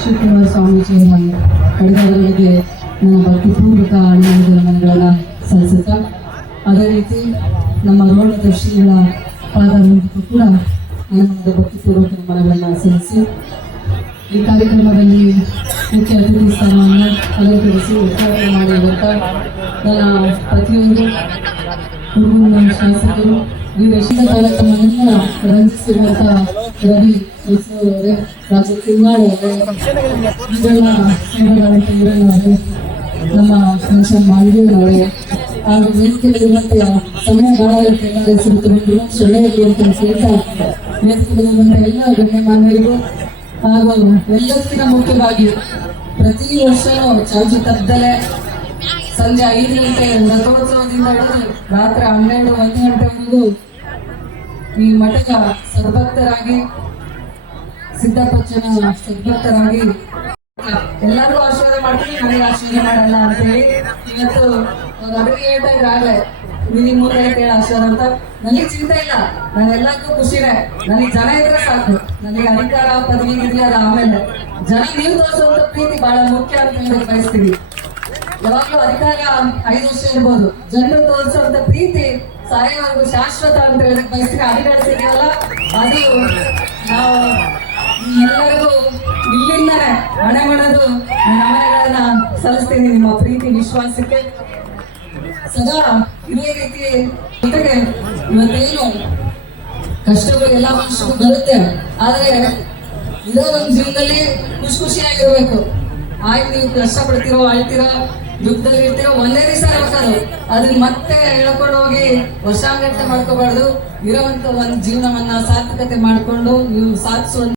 ಶಿವಕುಮಾರ ಸ್ವಾಮೀಜಿಯವರ ಕಡೆಗಳಿಗೆ ನನ್ನ ಭಕ್ತಿಪೂರ್ವಕ ಅಭಿನಂದನೆಗಳನ್ನು ಸಲ್ಲಿಸುತ್ತಾ, ಅದೇ ರೀತಿ ನಮ್ಮ ರೋಣದ ಶ್ರೀಗಳ ಪಾದ ಮೂಲಕ ಕೂಡ ನನ್ನ ಭಕ್ತಿ ಭಕ್ತಿಪೂರ್ವಕ ನಮನಗಳನ್ನು ಸಲ್ಲಿಸಿ, ಈ ಕಾರ್ಯಕ್ರಮದಲ್ಲಿ ಮುಖ್ಯ ಅತಿಥಿ ಸ್ಥಾನವನ್ನು ಅಲಂಕರಿಸಿ, ಉದ್ಘಾಟನೆ ಮಾಡಿರುವಂಥ ನನ್ನ ಪ್ರತಿಯೊಂದು ಶಾಸಕರು ಈ ವರ್ಷದ ಕಾರ್ಯಕ್ರಮವನ್ನು ರಂಜಿಸಿರುವಂಥ ರವಿ ಅವರೇ ರಾಜು ಅವರೇ ನಮ್ಮ ಫಂಕ್ಷನ್ ಮಾಲ್ವೀನವರೇ ಹಾಗೂ ವೇದಿಕೆಯಲ್ಲಿರುವಂತಹ ಸಮಯ ಹೆಸರು ತಗೊಂಡು ಸೊಳ್ಳೆಯಲ್ಲಿ ಅಂತ ಸೇರ್ತಾ ವೇದಿಕೆಗಳಿರುವಂಥ ಎಲ್ಲ ಗಣ್ಯಮಾನ್ಯರಿಗೂ ಹಾಗೂ ಎಲ್ಲಕ್ಕಿಂತ ಮುಖ್ಯವಾಗಿ ಪ್ರತಿ ವರ್ಷವೂ ಚಾಚು ತಪ್ಪದಲೆ ಸಂಜೆ ಐದು ಗಂಟೆ ಹಿಡಿದು ರಾತ್ರಿ ಹನ್ನೆರಡು ಒಂದು ಗಂಟೆವರೆಗೂ ಈ ಮಠದ ಸದ್ಭಕ್ತರಾಗಿ, ಸಿದ್ದಪ್ಪಚ್ಚನ ಸದ್ಭಕ್ತರಾಗಿ ಎಲ್ಲರಿಗೂ ಆಶೀರ್ವಾದ ಮಾಡ್ತೀನಿ, ನನಗೆ ಆಶೀರ್ವಾದ ಮಾಡಲ್ಲ ಅಂತೇಳಿ. ಇವತ್ತು ಅವ್ರು ಅದಕ್ಕೆ ಹೇಳ್ತಾ ಇದ್ರಾಗಲೇ ನಿನಗೆ ಮೂರು ಹೇಳಿ ಆಶೀರ್ವಾದ ಅಂತ. ನನಗೆ ಚಿಂತೆ ಇಲ್ಲ. ನಾನೆಲ್ಲಕ್ಕೂ ಖುಷಿನೇ. ನನಗೆ ಜನ ಇದ್ರೆ ಸಾಕು. ನನಗೆ ಅಧಿಕಾರ, ಪದವಿ ಇದೆಯಾ ಆಮೇಲೆ. ಜನ ನೀವು ತೋರಿಸುವಂತ ಪ್ರೀತಿ ಬಹಳ ಮುಖ್ಯ ಅಂತ ಹೇಳಿ ಬಯಸ್ತೀವಿ. ಯಾವಾಗ್ಲೂ ಅಧಿಕಾರ ಐದು ವರ್ಷ ಇರ್ಬೋದು. ಜನರು ತೋರಿಸುವಂತ ಪ್ರೀತಿ ಸಾಯೋವರೆಗೂ ಶಾಶ್ವತ ಅಂತ ಹೇಳಕ್ ಬಯಸ್ತೀವಿ ಅಧಿಕಾರಿಸಿದೆಯಲ್ಲ ಅದು ನಾವು ಎಲ್ಲರಿಗೂ ಇಲ್ಲಿಂದನೇ ಮನೆ ಮಾಡೋದು ನಮನಗಳನ್ನ ಸಲ್ಲಿಸ್ತೀನಿ ನಿಮ್ಮ ಪ್ರೀತಿ, ವಿಶ್ವಾಸಕ್ಕೆ. ಸದಾ ಇದೇ ರೀತಿ ಜೊತೆಗೆ ಇವತ್ತೇನು ಕಷ್ಟಗಳು ಎಲ್ಲ ಮನುಷ್ಯರು ಬರುತ್ತೆ. ಆದ್ರೆ ಇರೋ ಒಂದು ಜೀವನದಲ್ಲಿ ಖುಷಿ ಖುಷಿಯಾಗಿರ್ಬೇಕು. ಆಯ್ತು, ನೀವು ಕಷ್ಟ ಪಡ್ತೀರೋ ಅಳ್ತಿರೋ ದುಃಖದಲ್ಲಿ ಇರ್ತೀರೋ ಒಂದೇ ದಿವಸ ಇರ್ಬೇಕದು ಅದನ್ನ ಮತ್ತೆ ಹೇಳ್ಕೊಂಡು ಹೋಗಿ ವರ್ಷಾಂಗಟ್ಟೆ ಮಾಡ್ಕೋಬಾರ್ದು. ಇರೋವಂತ ಒಂದು ಜೀವನವನ್ನ ಸಾರ್ಥಕತೆ ಮಾಡ್ಕೊಂಡು ನೀವು ಸಾಧಿಸುವಂತ